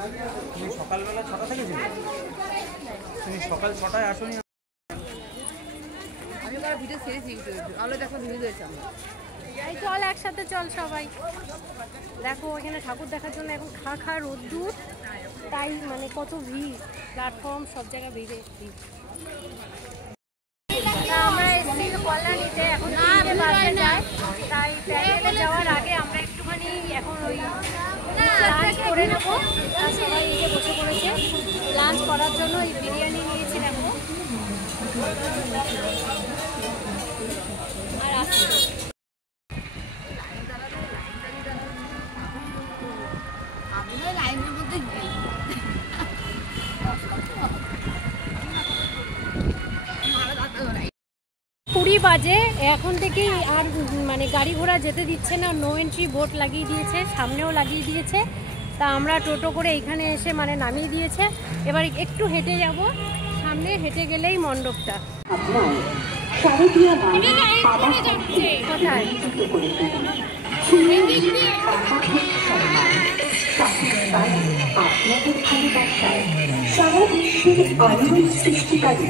তুমি সকালবেলা 6টা থেকে ছিলে? তুমি সকাল 6টায় আসোনি? আমি ওরা ভিডিও ছেড়েছি, আলো দেখো ভিডিও দিয়েছি আমরা। এই চল একসাথে চল সবাই। দেখো এখানে ঠাকুর দেখার জন্য এখন খা রোদ্দুর, তাই মানে কত ভিড়, প্ল্যাটফর্ম সব জায়গায় ভিড়। আমরা এসেছি কল্যাণীতে, এখন বাসে যায়, তাই প্যান্ডেলে যাওয়ার আগে আমরা একটুখানি এখন ওই লাঞ্চ করে নেবো। সবাই এসে বসে পড়েছে লাঞ্চ করার জন্য। এই বিরিয়ানি নিয়েছি দেখো, আর আসছি। লাইনের মধ্যে 20 বাজে, এখন থেকেই আর মানে গাড়ি ঘোড়া যেতে দিচ্ছে না, নো এন্ট্রি বোর্ড লাগিয়ে দিয়েছে, সামনেও লাগিয়ে দিয়েছে। তা আমরা টোটো করে এইখানে এসে মানে নামিয়ে দিয়েছে। এবার একটু হেঁটে যাব, সামনে হেঁটে গেলেই মণ্ডপটা। কোথায়? সারা বিশ্বের আলোর সৃষ্টিকারী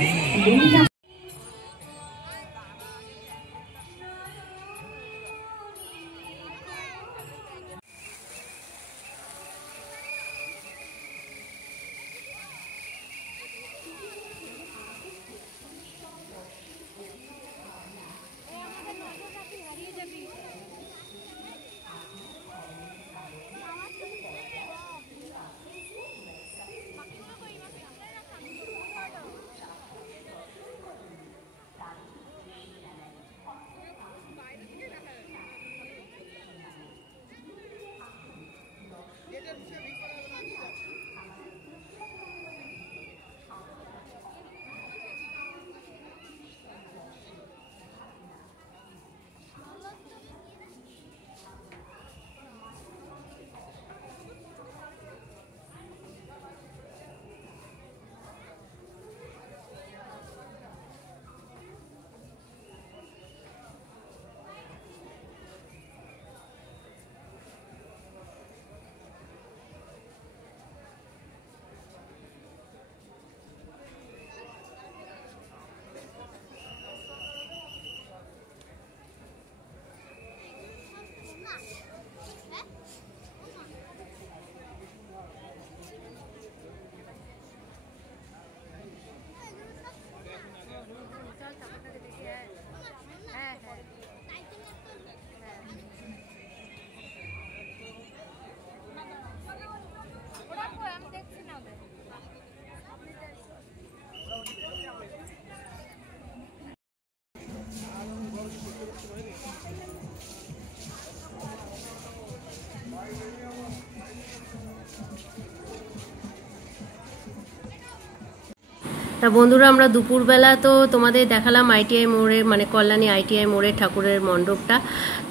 তা বন্ধুরা, আমরা দুপুরবেলা তো তোমাদের দেখালাম আইটিআই মোড়ের মানে কল্যাণী আইটিআই মোড়ের ঠাকুরের মণ্ডপটা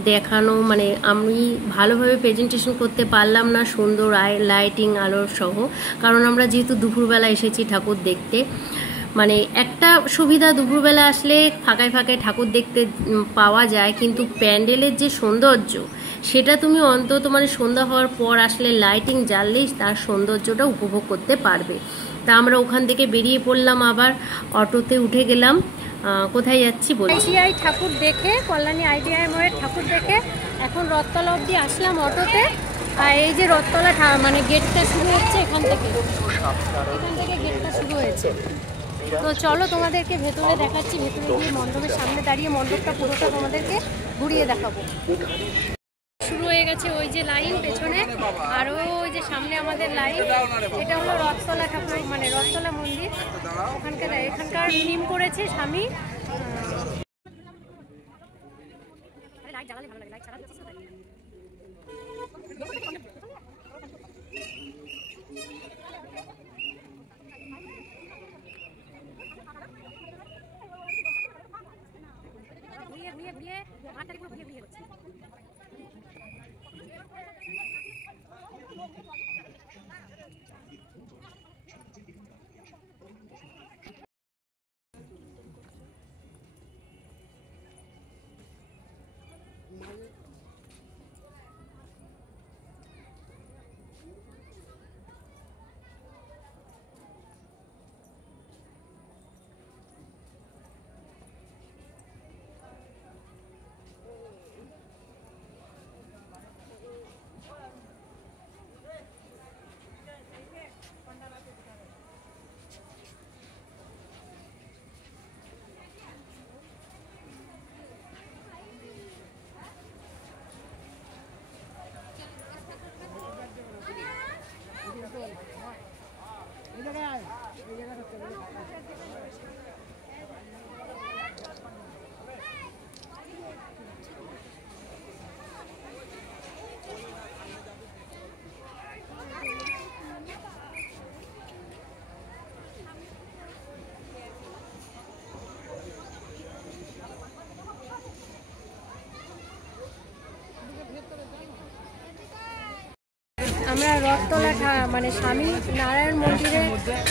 দেখানো। মানে আমি ভালোভাবে প্রেজেন্টেশন করতে পারলাম না সুন্দর লাইটিং আলোর সহ, কারণ আমরা যেহেতু দুপুরবেলা এসেছি ঠাকুর দেখতে। মানে একটা সুবিধা, দুপুরবেলা আসলে ফাঁকায় ফাঁকায় ঠাকুর দেখতে পাওয়া যায়, কিন্তু প্যান্ডেলের যে সৌন্দর্য সেটা তুমি অন্তত মানে সন্ধ্যা হওয়ার পর আসলে লাইটিং জ্বাললেই তার সৌন্দর্যটা উপভোগ করতে পারবে। তা আমরা ওখান থেকে বেরিয়ে পড়লাম, আবার অটোতে উঠে গেলাম। কোথায় যাচ্ছি বলি, আইটিআই ঠাকুর দেখে, কল্যাণী আইটিআই মোড়ের ঠাকুর দেখে এখন রথতলা অবধি আসলাম অটোতে। আর এই যে রথতলা মানে গেটটা শুরু হচ্ছে এখান থেকে গেটটা শুরু হয়েছে। তো চলো তোমাদেরকে ভেতরে দেখাচ্ছি, ভেতরে গিয়ে মণ্ডপের সামনে দাঁড়িয়ে মণ্ডপটা পুরোটা তোমাদেরকে ঘুরিয়ে দেখাবো। শুরু হয়ে গেছে ওই যে লাইন পেছনে, আর ওই যে সামনে আমাদের লাইন। এটা হলো রথতলা ঠাকুর মানে রথতলা মন্দির। এখানকার থিম করেছে স্বামী। লাইট জ্বালালে ভালো লাগে, লাইট ছাড়া ঘুরিয়ে ঘুরিয়ে ঘুরিয়ে হাতটা পুরো ঘুরিয়ে ঘুরিয়ে হচ্ছে। আমরা রথতলা মানে স্বামী নারায়ণ মন্দিরে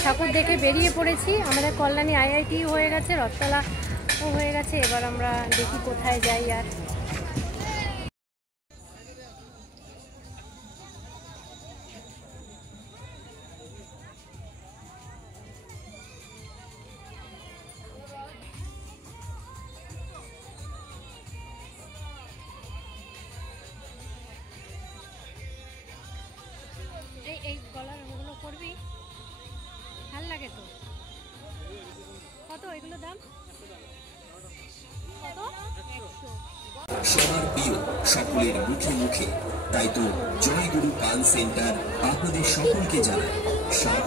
ঠাকুর দেখে বেরিয়ে পড়েছি। আমাদের কল্যাণী আইআইটি হয়ে গেছে, রথতলা হয়ে গেছে। এবার আমরা দেখি কোথায় যাই। আর এই গলার ওগুলো করবি, ভাল লাগে তো। কত এগুলো দাম? কত? 100। সবার প্রিয়, সকলের মুখে মুখে, তাই তো জয়গুরু পান সেন্টার আপনাদের সকলকে জানায় স্বাগত।